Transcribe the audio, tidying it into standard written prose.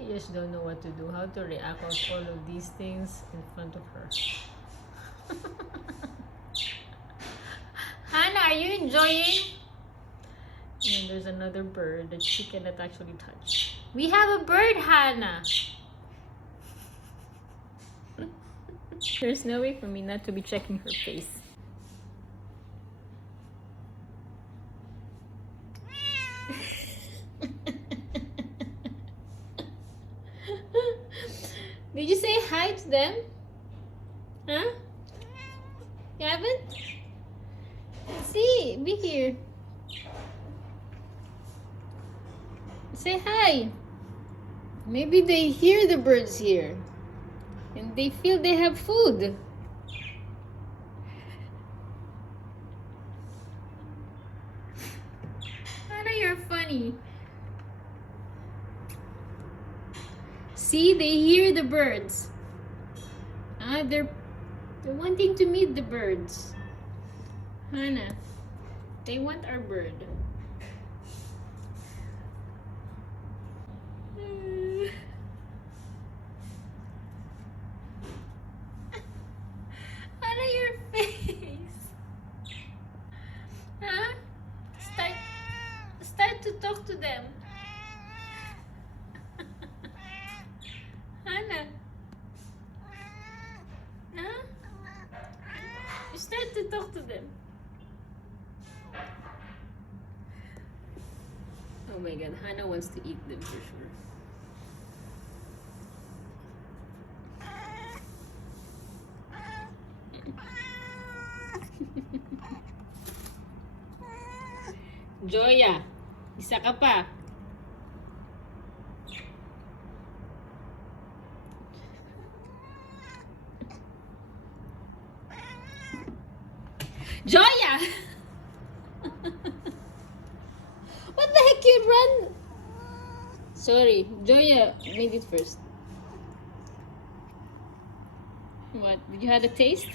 She just don't know what to do, how to react on all of these things in front of her. Hannah, are you enjoying? And there's another bird that she cannot actually touch. We have a bird, Hannah! There's no way for me not to be checking her face. Did you say hi to them? Huh? You haven't? See, be here. Say hi. Maybe they hear the birds here and they feel they have food. Hannah, you're funny. See, they hear the birds. They're wanting to meet the birds. Hannah, they want our bird. Hannah, your face. Huh? Start to talk to them. Hannah. Huh? You start to talk to them. Oh my god, Hannah wants to eat them for sure. Joya, isa ka pa. Joya! What the heck, you run? Sorry, Joya made it first. What? Did you have a taste?